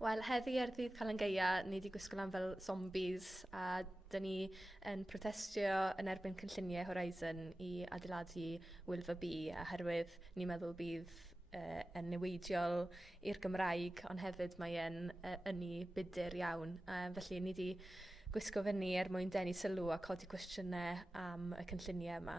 Wel, heddi ar ddydd Calan Gaea, ni wedi gwisgo lan fel zombies a dyn ni yn protestio yn erbyn cynlluniau Horizon i adeiladu Wylfa B oherwydd ni'n meddwl bydd yn newidiol i'r Gymraeg, ond hefyd mae yn ei budur iawn. Felly ni wedi gwisgo fyny er mwyn denu sylw a codi cwestiynau am y cynlluniau yma.